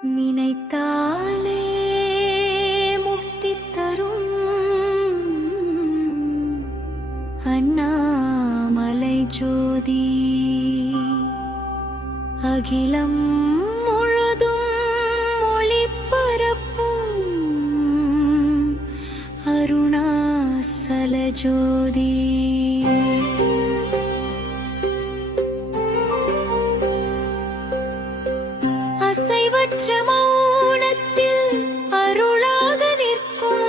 நினைத்தாலே முக்தி தரும் அண்ணாமலை ஜோதி அகிலம் முழுதும் ஒளிபரப்பும் அருணாசல ஜோதி அசைவற்ற மௌனத்தில் அருளாக நிற்கும்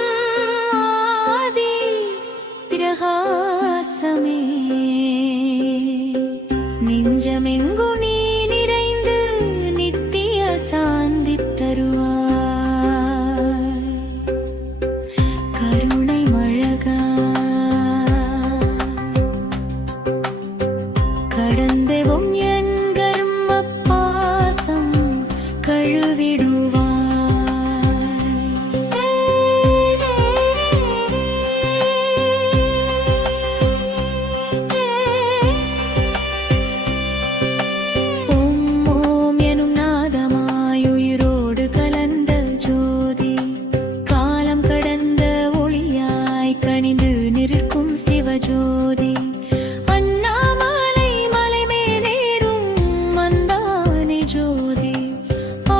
ஆதி பிரகாசமே நெஞ்சமெங்கு நீ நிறைந்து நித்திய சாந்தி தருவாய் கருணை மழகா கடந்தவும் என் கர்ம பாசம் கழுவிடுவாய் ஓம் ஓம் எனும் நாதமாய் உயிரோடு கலந்த ஜோதி காலம் கடந்த ஒளியாய் கனிந்து நிற்கும் சிவஜோதி அண்ணாமலை மலை மேலேறும் மந்தானி ஜோதி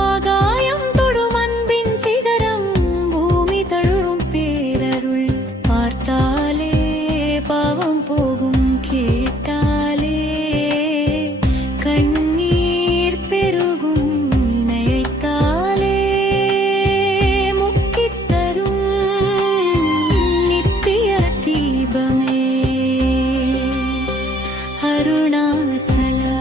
ஆகாயம் தொடும் அன்பின் சிகரம் பூமி தழுறும் பேரருள் பார்த்தாலே பாவம் போகும் கேட்டாலே கண்ணீர் பெருகும் நினைத்தாலே முக்தி தரும் நித்திய தீபமே அருணாசலா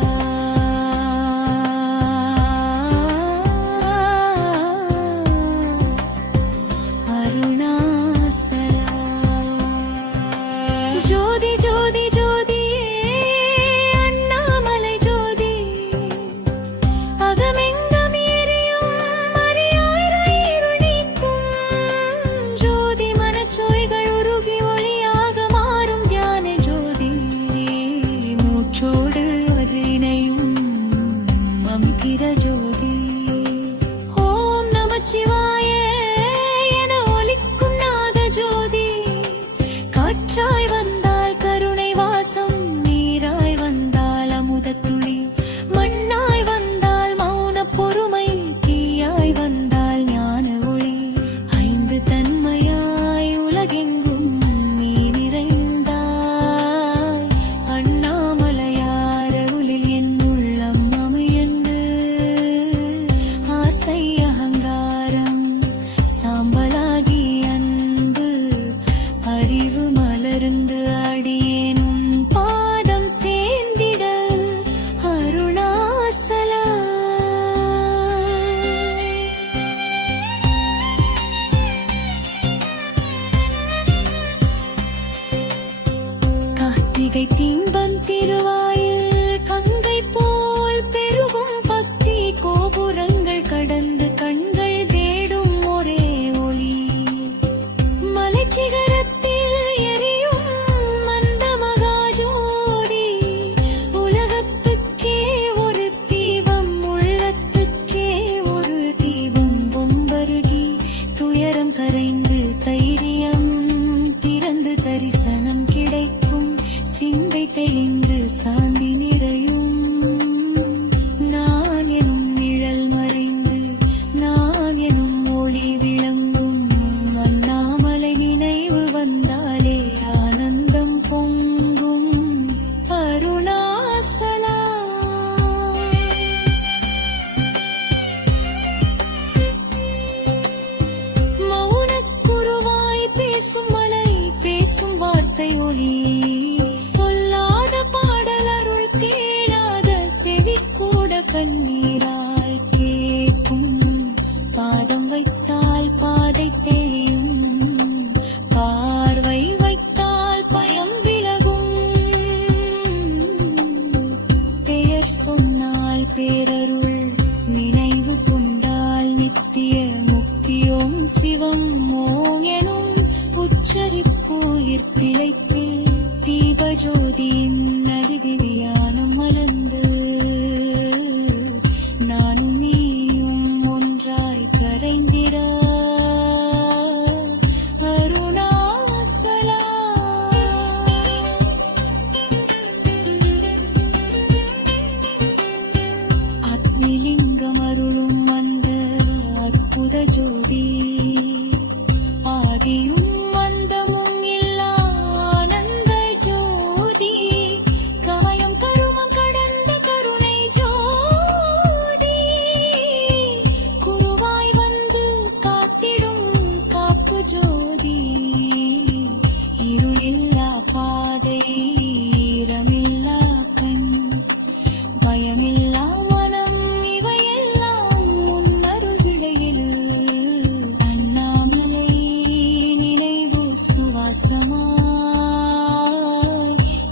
அருணாசலா ஜோதி ஜோதி ஜோதியே அண்ணாமலை ஜோதி அகமெங்கும் எரியும் அறியாயிர இருள் நீக்கும் ஜோதி மனச்சோய்கள் உருகி ஒளியாக மாறும் தியான ஜோதி மூச்சோடு இணையும் மந்திர ஜோதி ஓம் நமச்சிவாய என ஒலிக்கும் நாத ஜோதி காற்றாய் வந்தால் கருணை வாசம் நீராய் வந்தால் அமுதத்துளி மண்ணாய் வந்தால் மௌன பொறுமை தீயாய் வந்தால் ஞான ஒளி ஐந்து தன்மையாய் உலகெங்கும் நீ நிறைந்தாய் அண்ணாமலையார் அருளில் என் உள்ளம் அமிழ்ந்து ஆசை அகங்காரம் சாம்பலாகி அன்பு அறிவு மலர்ந்து அடியேன் உன் பாதம் சேர்ந்திட அருணாசலா கார்த்திகை திம்பம் திருவாயில் கங்கை போல் பெருகும் பக்தி கோபுரங்கள் கடந்து கண்கள் தேடும் ஒரே ஒளி மலைச்சிகரத்தில் எரியும் மந்த மகாஜோதி உலகத்துக்கே ஒரு தீபம் உள்ளத்துக்கே ஒரு தீபம் பொம்பருகி துயரம் கரைந்து தைரியம் பிறந்து தரிசனம் கிடைக்கும் சிந்தை தெளிந்து சாந்தி நிறையும் நான் எனும் நிழல் மறைந்து நான் எனும் ஒளி விளங்கும் அண்ணாமலை நினைவு வந்தாலே ஆனந்தம் பொங்கும் அருணாசலா மௌனக்குருவாய் பேசும் மலை பேசும் வார்த்தை ஒளி சொல்லாத பாடல் அருள் கேளாத செவி கூட கண்ணீரால் கேட்கும் பாதம் வைத்தால் பாதை தெளியும் பார்வை வைத்தால் பயம் விலகும் பெயர் சொன்னால் பேரருள் நினைவு கொண்டால் நித்திய முக்தியோம் சிவம் ஓம் எனும் உச்சரிப்போயிர் திளைப்பில் தீபஜோதியின் நதிதியானம் மலர்ந்து நானும் நீயும் ஒன்ற பயமில்லா மனம் இவையெல்லாம் உன்னருள் விளையலு அண்ணாமலை நினைவு சுவாசமாய்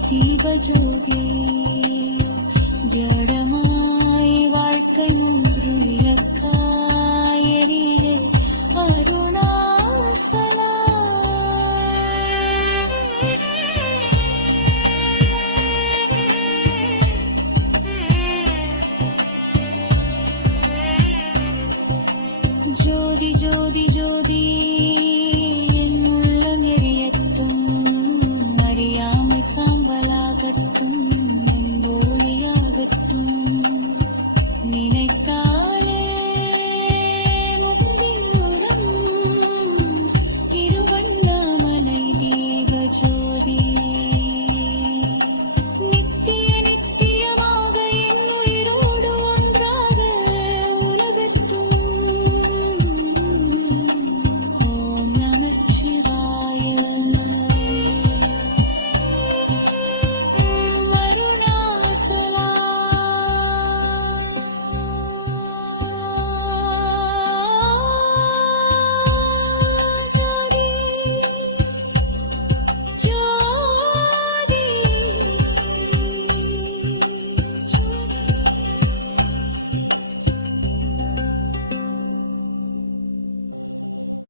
தீபஜோதி ஜடமாய் வாழ்க்கை மூன்று இலக்காய் எரியே அருணாசலா ஜோதி ஜோதி ஜோதி